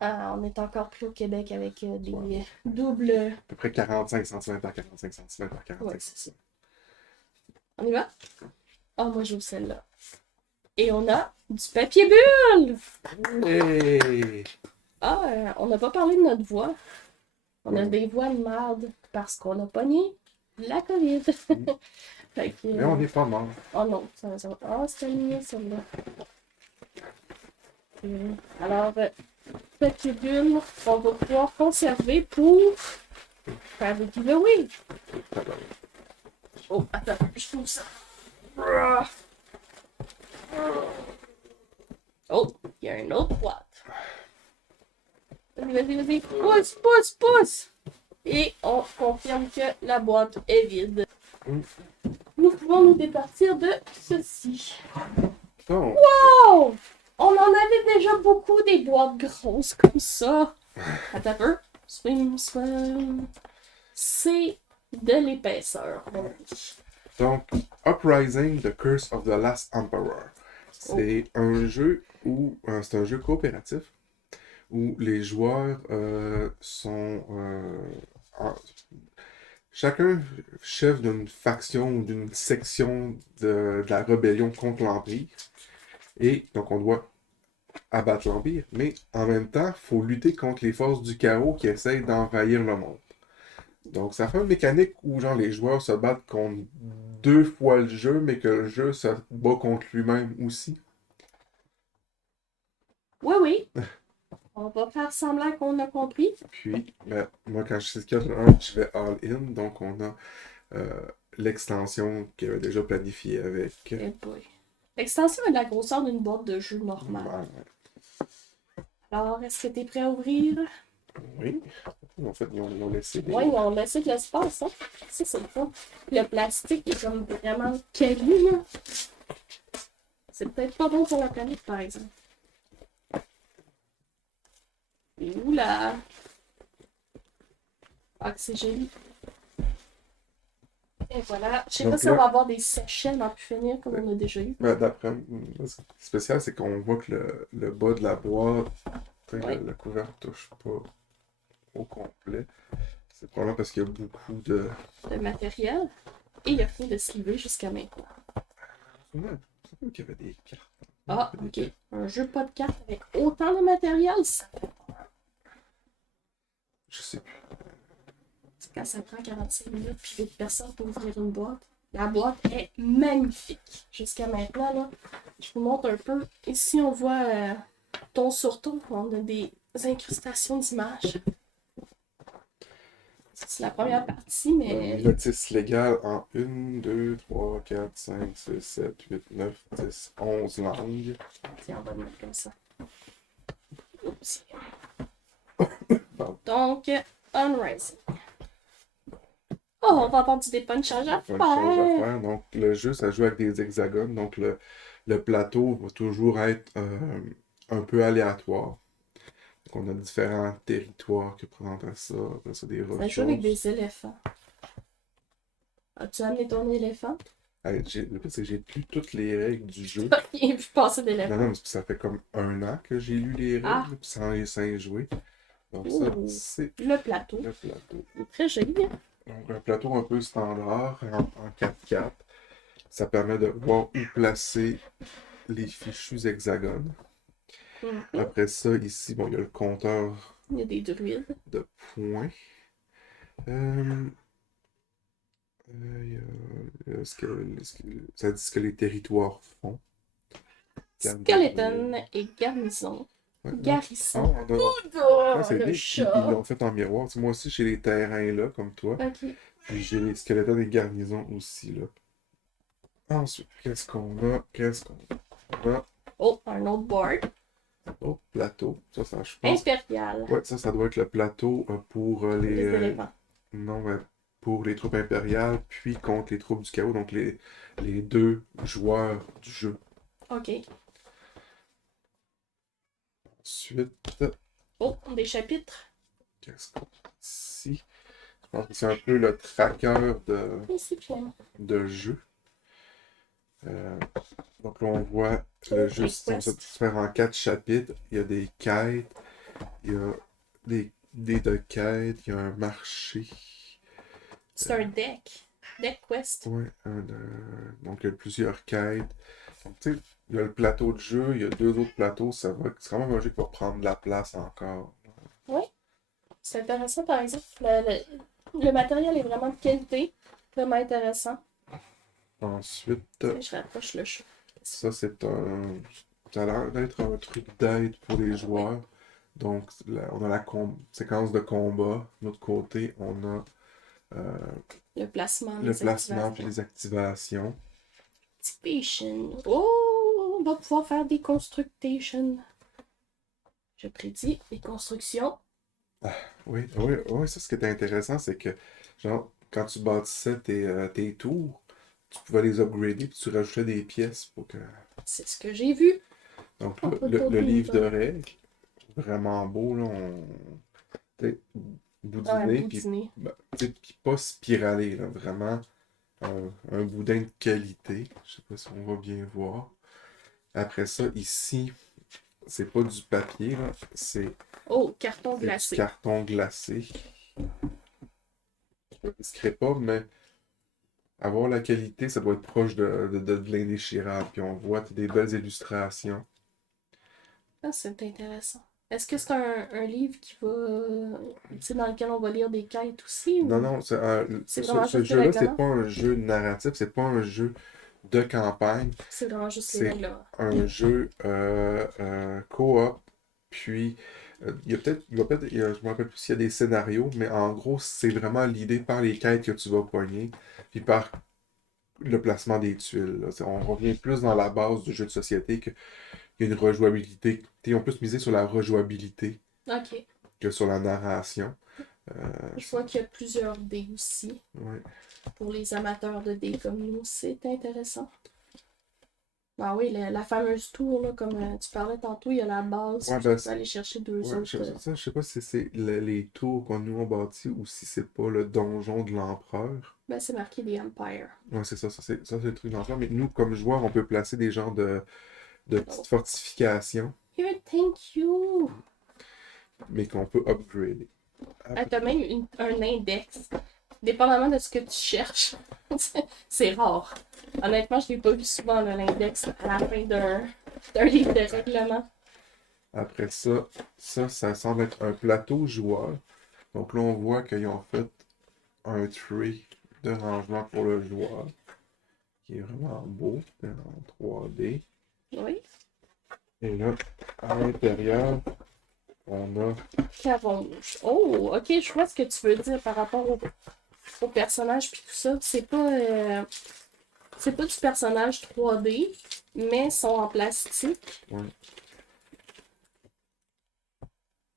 On est encore pris au Québec avec des doubles. À peu près 45 cm par 45 cm par 45 Ouais, cm. c'est ça. On y va? Ah, moi, j'ouvre celle-là. Et on a du papier bulle! Hey! Ah, on n'a pas parlé de notre voix. On a Ouais. des voix de marde parce qu'on a pogné la COVID. Fait que, Mais on n'est pas mort. oh non, ça va. Ah, c'est aligné celle-là. Alors, papier bulle, on va pouvoir conserver pour faire des giveaways. Oh, attends, je trouve ça. Oh, il y a une autre boîte. Vas-y. Pousse! Et on confirme que la boîte est vide. Nous pouvons nous départir de ceci. Donc, Oh! On en avait déjà beaucoup des boîtes grosses comme ça. Attends un peu. Swim. C'est de l'épaisseur. donc, Uprising, The Curse of the Last Emperor. C'est un jeu où c'est un jeu coopératif où les joueurs sont chacun chef d'une faction ou d'une section de la rébellion contre l'Empire. Et donc on doit abattre l'Empire, mais en même temps, il faut lutter contre les forces du chaos qui essayent d'envahir le monde. Donc ça fait une mécanique où genre les joueurs se battent contre deux fois le jeu, mais que le jeu se bat contre lui-même aussi. Oui. On va faire semblant qu'on a compris. Puis, ben, moi quand je sais qu'il y a un, je vais all-in, donc on a l'extension qu'il avait déjà planifiée avec. Eh boy. L'extension est de la grosseur d'une boîte de jeu normale. Alors, est-ce que t'es prêt à ouvrir? Oui. En fait, ils ont laissé des... Oui, on laisse de l'espace, hein. Ça, c'est le fun. Le plastique est comme vraiment quali, là. C'est peut-être pas bon pour la planète, par exemple. Oula! Ah, que c'est joli. Et voilà. Je sais pas Donc si on là- va avoir des sachets dans pu finir comme on a déjà eu. Ben, d'après moi, ce qui est spécial, c'est qu'on voit que le bas de la boîte, tu sais, Oui. le couvercle touche pas au complet. C'est probablement parce qu'il y a beaucoup de... De matériel. Et il a fait de sliver jusqu'à maintenant. Ouais, c'est pas qu'il y avait des cartes. Ah, Il y avait des ok. Un jeu pas de cartes avec autant de matériel, ça. Je sais plus. Quand ça prend 45 minutes puis 8 personnes pour ouvrir une boîte. La boîte est magnifique. Jusqu'à maintenant, là, je vous montre un peu. Ici, on voit ton sur ton. On a des incrustations d'images. C'est la première partie, mais... Notice légale en 1, 2, 3, 4, 5, 6, 7, 8, 9, 10, 11 langues. Tiens, on va le mettre comme ça. Oups. Bon. Donc, Unrising. Oh, on va avoir du dépunchage à Pas de choses à faire. faire. Donc, le jeu, ça joue avec des hexagones. Donc, le plateau va toujours être un peu aléatoire. Donc, on a différents territoires qui présentent à ça. Après ça, des Ça joue avec rocheuses. des éléphants. As-tu amené ton éléphant? Hey, le pire, c'est que j'ai lu toutes les règles du jeu. Il a vu passer Non, d'éléphant. non, mais ça fait comme 1 an que j'ai lu les règles, Ah. puis sans y jouer. Donc, ça, Ouh. c'est Le plateau. le plateau. Il est très joli. Hein? Donc, un plateau un peu standard en 4x4. Ça permet de voir où placer les fichus hexagones. Après ça, ici, bon, il y a le compteur Il y a des druides. de points. Il y a ça dit ce que les territoires font. Skeleton et garnison. Ouais, Garrison. on a... Oh, c'est le bien, chat. ils l'ont fait en miroir. Tu sais, moi aussi, j'ai les terrains là, comme toi. Ok. Puis j'ai les squelettes et garnisons aussi là. Ensuite, qu'est-ce qu'on a? On a Oh, un autre board. oh, plateau. Ça, je pense. Impérial. Ouais, ça doit être le plateau pour Les les. éléphants. Non, mais pour les troupes impériales, puis contre les troupes du chaos, donc les deux joueurs du jeu. Ok. Ensuite, Oh, des chapitres. qu'est-ce qu'on a ici? Je pense que c'est un peu le tracker Ici, finalement. de jeu. Donc là, on voit le jeu se faire en 4 chapitres. Il y a des quêtes, il il y a des dés de quête, il y a un marché. C'est un deck. Deck Quest. Ouais, donc il y a plusieurs quêtes. Donc, tu sais, il y a le plateau de jeu, il y a deux autres plateaux, c'est quand même un jeu qui va prendre de la place encore. Oui, c'est intéressant par exemple. Le matériel est vraiment de qualité. Vraiment intéressant. Ensuite, Je rapproche le chat. ça c'est un. Ça a l'air d'être un truc d'aide pour les joueurs. Donc, on a la séquence de combat. De l'autre côté, on a Le placement, le les placement puis activations. les activations. Activation. Oh, on va pouvoir faire des constructations. Je prédis les constructions. Oui, oui, oui, ça, ce qui était intéressant, c'est que, genre, quand tu bâtissais tes tours, tu pouvais les upgrader puis tu rajoutais des pièces pour que. C'est ce que j'ai vu. Donc, On là, peut le tourner une livre de fois. règles, vraiment beau, là, tu sais, Ah, un boudiné, puis boudiné. ben, tu sais, puis pas spiralé, là, vraiment un boudin de qualité. Je sais pas si on va bien voir. Après ça, ici, c'est pas du papier, là, Oh, carton c'est du glacé. carton glacé. Je ne risquerai pas, mais avoir la qualité, ça doit être proche de l'indéchirable. Puis on voit des belles illustrations. Ah, c'est intéressant. Est-ce que c'est un livre qui va. Tu sais, dans lequel on va lire des quêtes aussi Non, ou non, c'est vraiment ce juste les jeu-là, c'est règlements? pas un jeu narratif, c'est pas un jeu de campagne. C'est vraiment juste les C'est règlements. un jeu coop. Puis, je me rappelle plus s'il y a des scénarios, mais en gros, c'est vraiment l'idée par les quêtes que tu vas pogner, puis par le placement des tuiles. Là. On revient plus dans la base du jeu de société qu'il y a une rejouabilité. Ils ont plus misé sur la rejouabilité Ok. que sur la narration. Je vois qu'il y a plusieurs dés aussi. Ouais. Pour les amateurs de dés comme nous, c'est intéressant. Ah oui, la fameuse tour, là, comme tu parlais tantôt, il y a la base, Ouais, puis ben, tu peux aller chercher deux ouais, autres. je sais pas si c'est les tours qu'on nous a bâtis ou si c'est pas le donjon de l'empereur. Ben, c'est marqué des Empire. Ouais, c'est ça, c'est le truc de l'empereur. Mais nous, comme joueurs, on peut placer des genres de Oh. petites fortifications, Here, thank you! mais qu'on peut upgrader. Ah, t'as même un index. Dépendamment de ce que tu cherches. C'est rare. Honnêtement, je l'ai pas vu souvent, là, l'index, à la fin d'un livre de règlement. Après ça semble être un plateau joueur. Donc là, on voit qu'ils ont fait un tree de rangement pour le joueur, qui est vraiment beau, en 3D. Oui. Et là, à l'intérieur, on a. Cavendish. Oh, ok, je vois ce que tu veux dire par rapport au personnage puis tout ça. C'est pas du personnage 3D, mais sont en plastique. Ouais.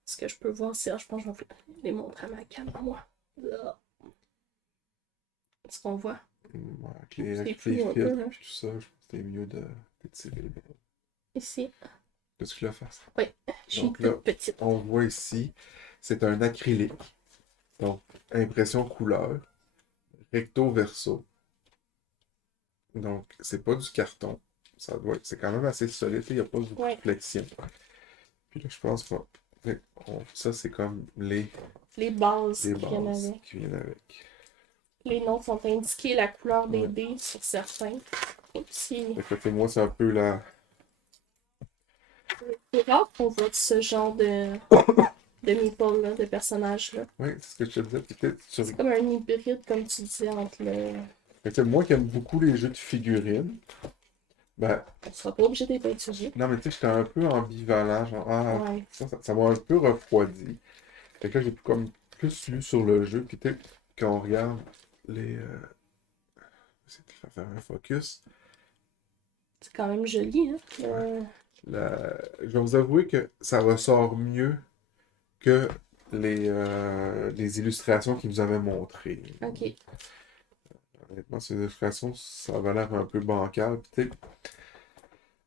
Ce que je peux voir, c'est. Je pense que je vais les montrer à ma caméra, moi. Là. Ce qu'on voit. Avec les, C'est avec flou les un peu, filtres hein. et tout ça, je pense que c'était mieux d'étirer. Ici. Qu'est-ce que je le fasse? Oui, je suis Donc là, toute petite. on voit ici, c'est un acrylique. Donc, impression couleur, recto verso. Donc, c'est pas du carton. C'est quand même assez solide, il n'y a pas beaucoup Ouais. de flexion. Puis là, je pense que ça, c'est comme Les bases les qui viennent bases avec. qui viennent avec. Les noms sont indiqués, la couleur des Ouais. dés sur certains. Et puis, Fait que moi, c'est un peu la. c'est rare qu'on voit ce genre de meeple, là, de personnages-là. Oui, c'est ce que je te disais. Peut-être C'est comme un hybride, comme tu disais, entre le. Fait que, moi qui aime beaucoup les jeux de figurines, ben, On sera pas obligé d'être étudié. non, mais tu sais, j'étais un peu ambivalent. Genre, Ouais. ça m'a un peu refroidi. Fait que là, j'ai comme plus lu sur le jeu. Puis peut-être quand on regarde les. C'est de faire un focus. C'est quand même joli, hein? Je vais vous avouer que ça ressort mieux que les illustrations qu'ils nous avaient montrées. Ok. Honnêtement, ces illustrations, ça avait l'air un peu bancal. Puis,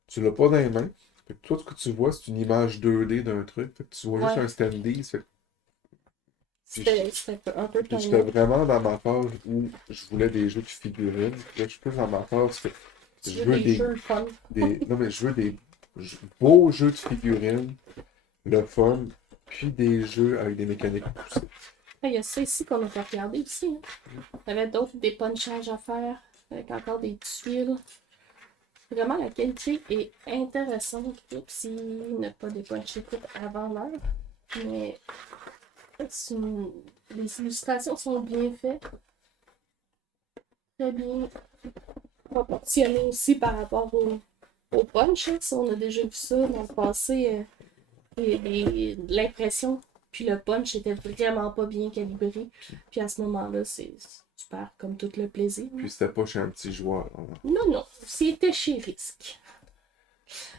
tu l'as pas dans les mains. Fait que toi, ce que tu vois, c'est une image 2D d'un truc. Fait que tu vois juste Ouais. un standee. Fait que C'était un peu puis j'étais tannant. vraiment dans ma phase où je voulais des jeux de figurines. Puis là, je suis plus dans ma phase que Tu je veux veux des jeux fun. non, mais je veux des beaux jeux de figurines, le fun, puis des jeux avec des mécaniques poussées. Ah, il y a ça ici qu'on a pas regardé aussi. Hein. Il y avait d'autres, des punchages à faire, avec encore des tuiles. Vraiment, la qualité est intéressante, même s'il n'a pas dépunché tout avant l'heure. Mais les illustrations sont bien faites. Très bien proportionnées aussi par rapport au punch. Hein. Ça, on a déjà vu ça dans le passé. L'impression puis le punch était vraiment pas bien calibré. Puis à ce moment-là, c'est super, comme tout le plaisir. Puis c'était pas chez un petit joueur. Hein. Non, non, c'était chez Risk.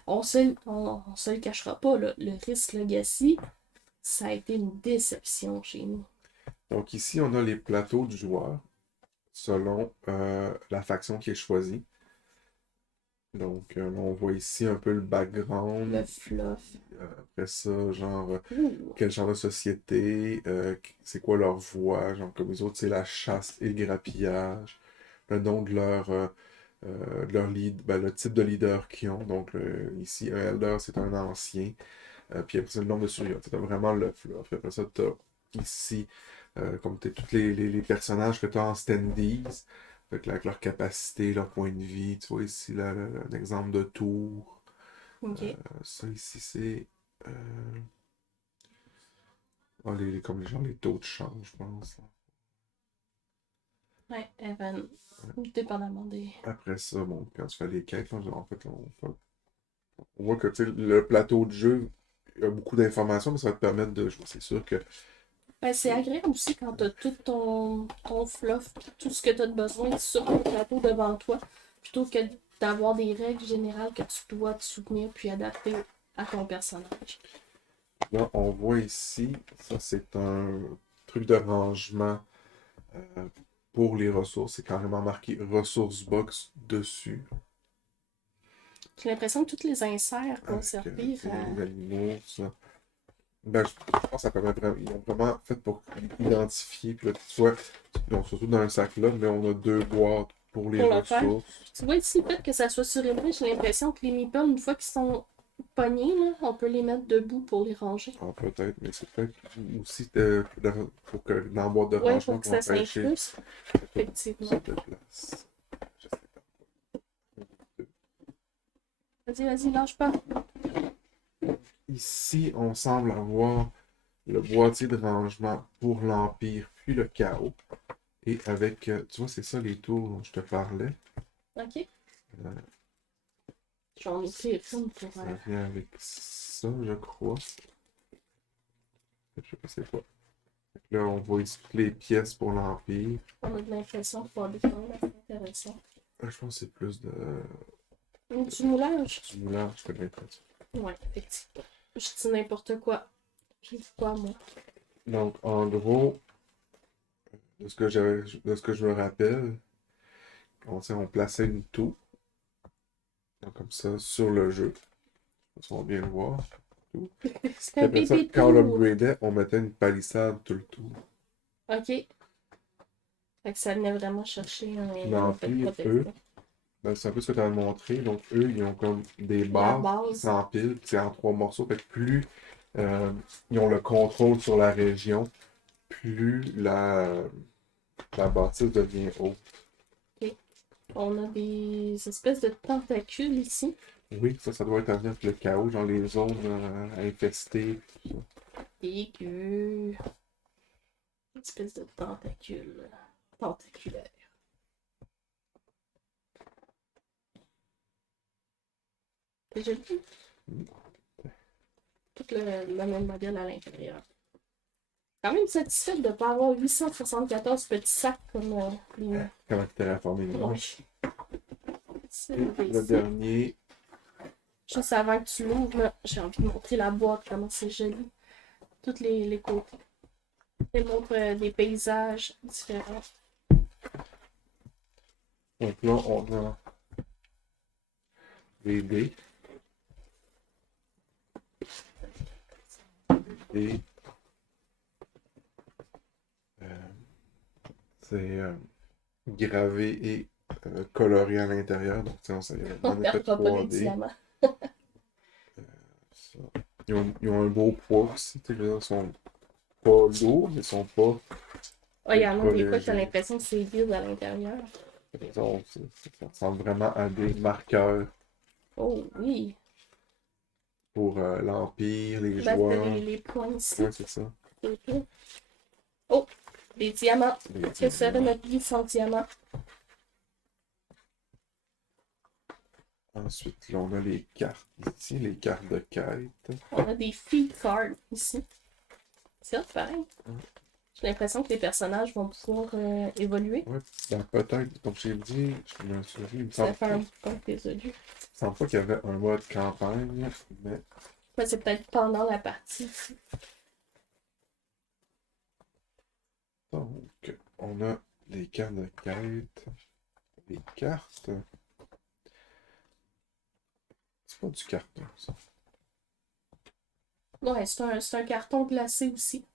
On se le cachera pas, là. Le Risk Legacy, ça a été une déception chez nous. Donc ici, on a les plateaux du joueur selon la faction qui est choisie. Donc là, on voit ici un peu le background. Le fluff. Après ça, genre, Ouh. quel genre de société, c'est quoi leur voix, genre comme les autres, c'est la chasse et le grappillage, le nom de leur lead, ben, le type de leader qu'ils ont. Donc ici, un elder, c'est un ancien. Puis après ça, le nombre de survivants. Tu as vraiment le fluff. Après ça, tu as ici, comme tu tous les personnages que tu as en standees, avec leur capacité, leur point de vie. Tu vois ici là, un exemple de tour. Ok. Ça ici, c'est. euh, comme genre les taux de change, je pense. Ouais, Evan. Dépendamment des. Après ça, bon, quand tu fais les quêtes, là, en fait, on voit que tu sais, le plateau de jeu a beaucoup d'informations, mais ça va te permettre de jouer. C'est sûr que. Ben, c'est agréable aussi quand t'as tout ton fluff, tout ce que t'as de besoin sur ton plateau devant toi, plutôt que d'avoir des règles générales que tu dois te soutenir puis adapter à ton personnage. Là, on voit ici, ça c'est un truc de rangement euh, pour les ressources. C'est carrément marqué ressources box dessus. J'ai l'impression que tous les inserts vont Avec servir les à. animaux, ça. Ben, je pense que ça permet vraiment. Ils ont vraiment fait pour identifier. Puis là, tu vois, donc, surtout dans un sac-là, mais on a deux boîtes pour les Pour le faire. ressources. Tu vois ici, le fait que ça soit surélevé, j'ai l'impression que les meeples, une fois qu'ils sont pognés, là, on peut les mettre debout pour les ranger. Ah, peut-être, mais c'est peut-être aussi pour que dans la boîte de Ouais, pour rangement que pour ça empêcher s'incruste. Effectivement. cette place. Je sais Vas-y, vas-y, lâche pas. Ici, on semble avoir le boîtier de rangement pour l'Empire, puis le chaos. Et avec, tu vois, c'est ça les tours dont je te parlais. Ok. Euh, J'en ai pris une pour. ça vient avec ça, je crois. Je sais pas c'est quoi. Là, on voit ici toutes les pièces pour l'Empire. On a de l'impression de faire des choses intéressant. Je pense que c'est plus Du moulage? du moulage, je connais pas ça. Ouais, effectivement. Je dis n'importe quoi. Je dis pas moi. Donc, en gros, de ce que je me rappelle, on plaçait une tour, donc comme ça, sur le jeu. On va bien le voir. Tout. C'est Puis un après ça, bébé quand on tour. l'upgradait, on mettait une palissade tout le tour. Ok. Fait que ça venait vraiment chercher un effet de L'Empire, eux, protection. ben, c'est un peu ce que tu as montré. Donc, eux, ils ont comme des La bases qui base. s'empilent, puis c'est en trois morceaux. Fait que plus euh, ils ont le contrôle sur la région, plus la bâtisse devient haute. Ok. On a des espèces de tentacules ici. Oui, ça doit être à venir avec le chaos, genre les zones infestées. Puis ça. Dégueu. Une espèce de tentacule. Tentaculaire. C'est joli. Tout le même modèle à l'intérieur. Quand même satisfaite de ne pas avoir 874 petits sacs comme les. Comment tu terraformé le monde. Oui. C'est Et le ici. dernier, Juste avant que tu l'ouvres, là, j'ai envie de montrer la boîte, comment c'est joli. Tous les côtés. Elle montre des paysages différents. donc là, on a des dés. Et c'est gravé et coloré à l'intérieur. Donc, tu sais, On en effet perdra pas les 3D. diamants. Ça. ils ont un beau poids aussi. Tu sais, je veux dire, ils sont pas lourds, mais ils sont pas Ah, il y en a ultra des fois que t'as légers. l'impression que c'est vide à l'intérieur. Donc, ça ressemble vraiment à des marqueurs Oh oui. pour l'Empire, les Ben, t'as joueurs. les points ici. Ouais, c'est ça. Ok. Oh, des diamants. Les Que serait diamants. notre vie sans diamants? Ensuite, là, on a les cartes ici, les cartes de quête. On a des feed cards ici. C'est hot, pareil. J'ai l'impression que les personnages vont pouvoir évoluer. Ouais, ben, peut-être, comme j'ai dit, je me souviens, il me Ça semble fait pas, un bout qu'on les a lus. qu'il y avait un mode campagne, mais Ouais, c'est peut-être pendant la partie. donc, on a les cartes de quête, les cartes. C'est pas du carton, ça. Ouais, c'est un carton glacé aussi.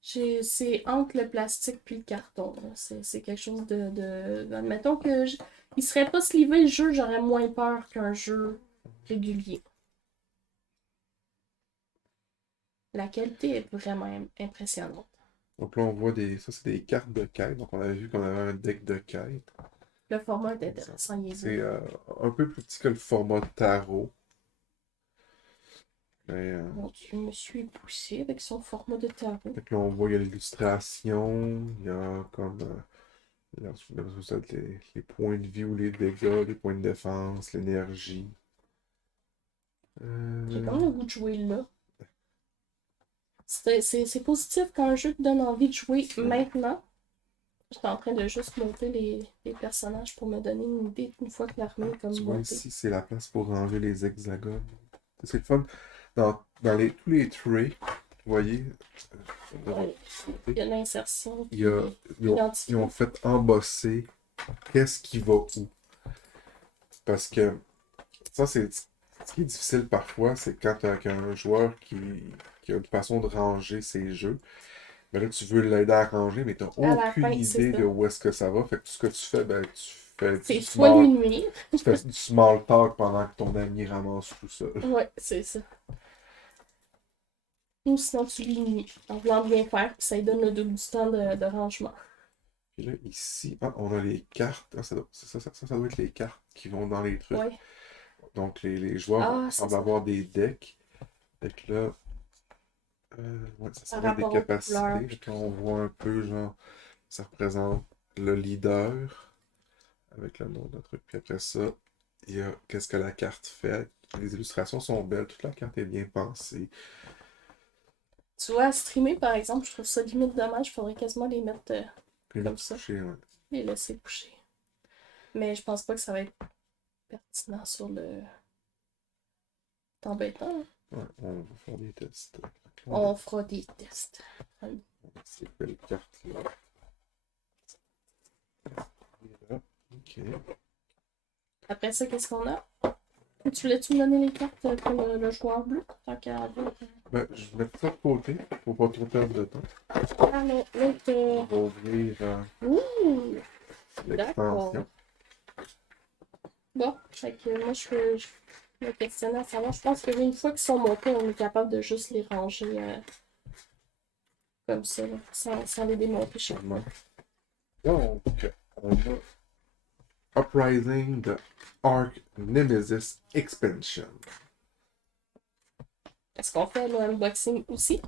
C'est entre le plastique puis le carton. C'est quelque chose admettons que il serait pas slivé le jeu, j'aurais moins peur qu'un jeu régulier. La qualité est vraiment impressionnante. Donc là, on voit ça, c'est des cartes de quête. Donc, on avait vu qu'on avait un deck de quête. Le format est intéressant, il est C'est beau. un peu plus petit que le format tarot. Mais, Mon Dieu, je me suis poussé avec son format de tarot. donc là, on voit, il y a l'illustration, il y a comme là, ça va être les points de vie ou les dégâts, les points de défense, l'énergie. J'ai comme le goût de jouer là. C'est positif quand un jeu te donne envie de jouer maintenant. J'étais en train de juste monter les personnages pour me donner une idée une fois que l'armée est comme Tu vois montée. ici, c'est la place pour ranger les hexagones. C'est le fun. Dans tous les traits, vous voyez, Il y a l'insertion. il y a, ils ont fait embosser qu'est-ce qui va où. Parce que ça, c'est ce qui est difficile parfois, c'est quand tu as un joueur qui a une façon de ranger ses jeux. Mais là, tu veux l'aider à ranger, mais tu n'as À la aucune fin, c'est idée ça. de où est-ce que ça va. Fait que tout ce que tu fais, ben, C'est soit lui nuire. tu fais du small talk pendant que ton ami ramasse tout ça. Ouais, c'est ça. Ou sinon tu lui nuis en voulant bien faire, puis ça lui donne le double du temps de rangement. Et là, ici, on a les cartes. Ah, ça doit être les cartes qui vont dans les trucs. Ouais. Donc, les joueurs semblent avoir des decks. Fait que là, ouais, ça Par serait des rapport aux capacités. couleurs. Fait que là, on voit un peu, genre, ça représente le leader avec le nom de truc. Puis après ça, il y a qu'est-ce que la carte fait. Les illustrations sont belles, toute la carte est bien pensée. Tu vois, streamer par exemple, je trouve ça limite dommage. Il faudrait quasiment les mettre Puis comme ça. couché, ouais. Les laisser coucher. Mais je pense pas que ça va être pertinent sur le. C'est embêtant. Hein? Ouais, on va faire des tests. On fera des tests. Ces belles cartes-là. Ok. Après ça, qu'est-ce qu'on a? Tu voulais-tu me donner les cartes pour le joueur bleu? Tant qu'à avoir. Ben, je vais ça de côté pour pas trop perdre de temps. Ah non, l'autre. On va ouvrir Ouh! D'accord. l'extension. Bon, fait que moi je me questionnais à savoir. Je pense qu'une fois qu'ils sont montés, on est capable de juste les ranger comme ça, là, sans les démonter chez moi. Donc, on a Uprising de Arc Nemesis Expansion. Est-ce qu'on fait l'unboxing aussi?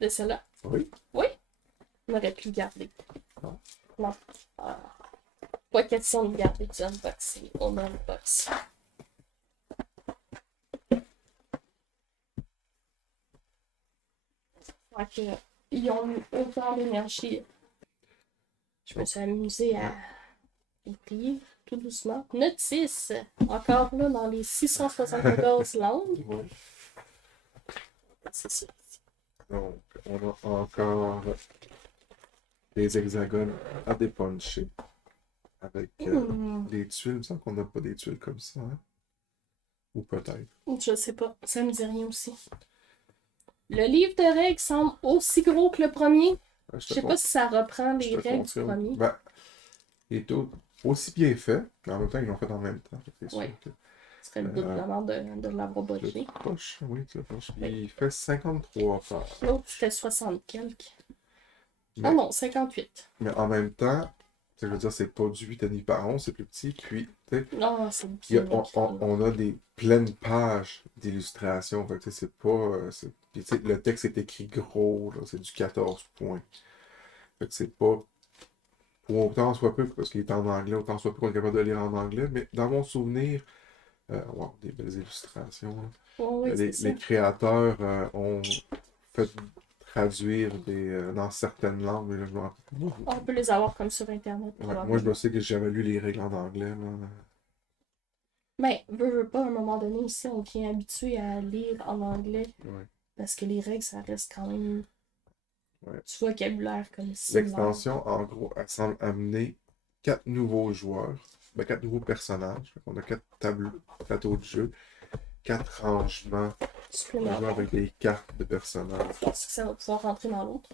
De celle-là? Oui. Oui? On aurait pu le garder. Non. Non. Ah. Pas question de garder du unboxing. On unbox. Fait que, ils ont mis autant d'énergie. Je me suis amusée à écrire tout doucement. Note 6. Encore là dans les 674 langues. Oui. C'est ça. Donc, on a encore des hexagones à dépuncher. Avec des tuiles. Il me semble qu'on n'a pas des tuiles comme ça. Hein? Ou peut-être. Je sais pas. Ça me dit rien aussi. Le livre de règles semble aussi gros que le premier. Je sais pas si ça reprend les règles du premier. Ben, il est aussi bien fait, mais en même temps, ils l'ont fait en même temps. C'est sûr Ouais. que Ce serait le bout vraiment de l'avoir Le botché. proche, oui, le proche. Ben. Il fait 53 pages. L'autre, c'était 60 quelques. Mais, Ah non, 58. mais en même temps, je veux dire, c'est pas du 8,5 par 11, c'est plus petit. Puis, tu sais, Non, c'est il y bien a- écrit. on a des pleines pages d'illustrations. Fait que, tu sais, c'est pas. Puis, tu sais, le texte est écrit gros, là, c'est du 14 points. Fait que c'est pas. Pour autant soit peu, parce qu'il est en anglais, autant soit peu qu'on est capable de lire en anglais. Mais dans mon souvenir, wow, des belles illustrations, là. Oui, c'est ça. Les créateurs ont fait traduire dans certaines langues, mais là, je me rappelle. On peut les avoir comme sur Internet, Ouais, moi, je probablement. me sais que j'avais lu les règles en anglais. Là. Mais, veux pas, à un moment donné aussi, on devient habitué à lire en anglais. Ouais, Parce que les règles, ça reste quand même ouais. du vocabulaire comme similaire. L'extension, en gros, elle semble amener 4 nouveaux joueurs, 4 nouveaux personnages. On a 4 plateaux de jeu, 4 rangements de joueurs Supplémentaire. avec des cartes de personnages. Je pense que ça va pouvoir rentrer dans l'autre.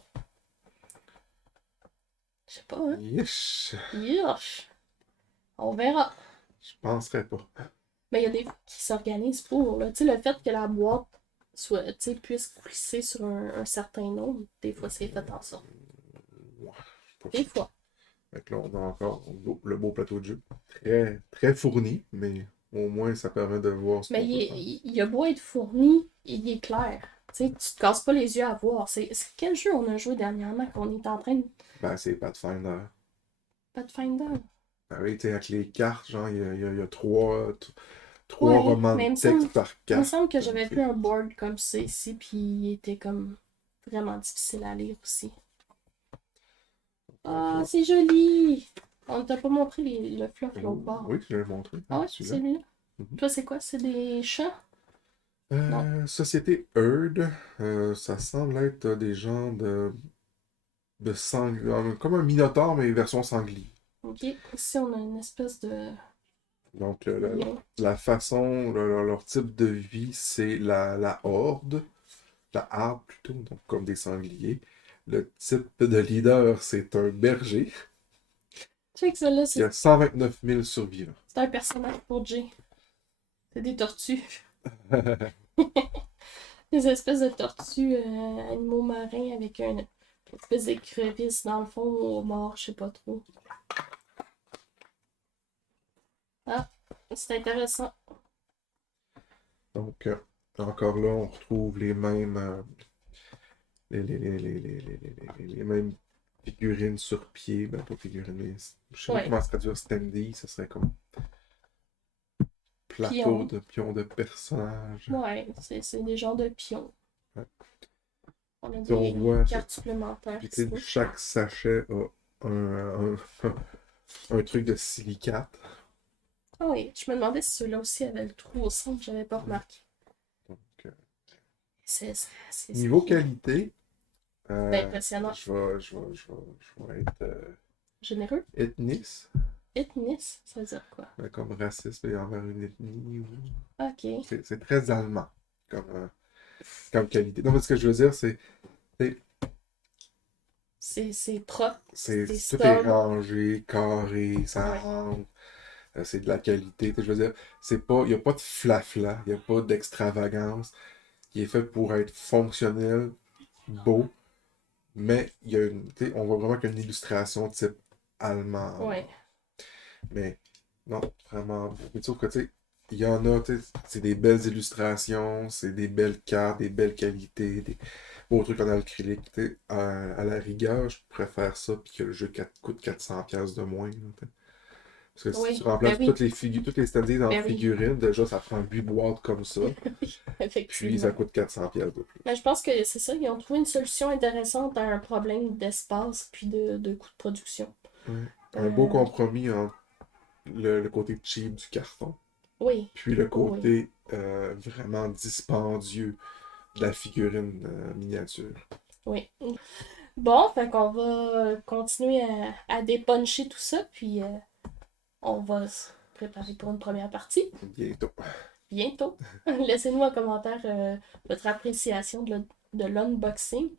Je sais pas, hein. Yesh! Yosh! On verra. Je penserais pas. Mais il y a des fois qui s'organisent pour, là. Tu sais, le fait que la boîte soit, tu sais, puisse glisser sur un certain nombre, des fois, c'est fait en sorte. Ouais, je sais Des pas. fois. Fait que là, on a encore le beau plateau de jeu. Très, très fourni, mais au moins, ça permet de voir ce Mais qu'on peut faire. il a beau être fourni, il est clair. Tu sais, tu te casses pas les yeux à voir. C'est quel jeu on a joué dernièrement qu'on est en train de. Ben, c'est Pathfinder. Pathfinder. Ben oui, tu sais, avec les cartes, genre, il y a trois Ouais, romans mais de texte par il me carte. semble que j'avais C'est- vu un board comme ça ici, puis il était comme vraiment difficile à lire aussi. Ah, c'est joli! On t'a pas montré le fluff l'autre bord. Oui, je vais le montrer. Ah ouais, Celui-là. c'est lui-là. Mhm. Toi, c'est quoi? C'est des chats? Non. Société Herd, ça semble être des gens de sanglier, comme un minotaure, mais version sanglier. Ok, ici on a une espèce de Donc, lien. la façon, leur type de vie, c'est la horde, la harde plutôt, donc comme des sangliers. Le type de leader, c'est un berger Check ça là, qui a 129 000 survivants. c'est un personnage pour Jay. C'est des tortues. Des espèces de tortues animaux marins avec une espèce d'écrevisse dans le fond au mort, je sais pas trop. Ah, c'est intéressant. Donc, encore là, on retrouve les mêmes, les mêmes figurines sur pied. Ben, pas figurines, mais je sais pas Ouais. comment se traduire standee, ça serait comme plateau Pion. de pions de personnages. Ouais, c'est des genres de pions. Ouais. On a Si on des voit, cartes supplémentaires puis, tu sais, ici. chaque sachet a un truc de silicate. Ah oui, je me demandais si ceux-là aussi avaient le trou au centre, j'avais pas remarqué. Donc, C'est niveau qualité, impressionnant. je vais être Généreux. ethnis, Ethnis, ça veut dire quoi? comme raciste envers une ethnie. Ok. C'est très allemand comme qualité. Non, mais ce que je veux dire, c'est C'est propre. c'est C'est tout est sobre. rangé, carré, ça Ouais. rentre. C'est de la qualité. Tu sais, je veux dire, il n'y a pas de flafla, il n'y a pas d'extravagance. Il est fait pour être fonctionnel, beau, mais tu sais, on voit vraiment qu'il y a une illustration type allemand. Ouais. Mais non, vraiment beau. Mais sauf que, tu sais, il y en a, tu sais, c'est des belles illustrations, c'est des belles cartes, des belles qualités, des beaux trucs en acrylique. Tu sais, à la rigueur, je préfère ça, puis que le jeu coûte 400$ de moins. Là, tu sais. Parce que si Oui. tu remplaces Ben oui. toutes les standees en Ben oui. figurines, déjà ça prend 8 boîtes comme ça, puis Effectivement. ça coûte 400$ de plus. Mais je pense que c'est ça, ils ont trouvé une solution intéressante à un problème d'espace puis de coût de production. Ouais. Un beau compromis entre le côté cheap du carton, Oui. puis le Oui. côté vraiment dispendieux de la figurine miniature. Oui. Bon, fait qu'on va continuer à dépuncher tout ça, puis on va se préparer pour une première partie. Bientôt. Bientôt. Laissez-nous en commentaire votre appréciation de l'unboxing.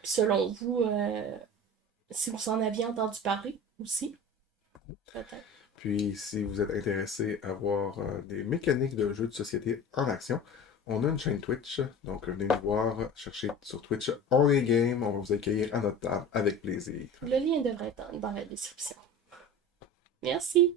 Puis selon vous, si vous en aviez entendu parler aussi. Peut-être. Puis, si vous êtes intéressé à voir des mécaniques de jeux de société en action, on a une chaîne Twitch. Donc, venez nous voir, cherchez sur Twitch On est Game. On va vous accueillir à notre table avec plaisir. Le lien devrait être dans la description. Merci!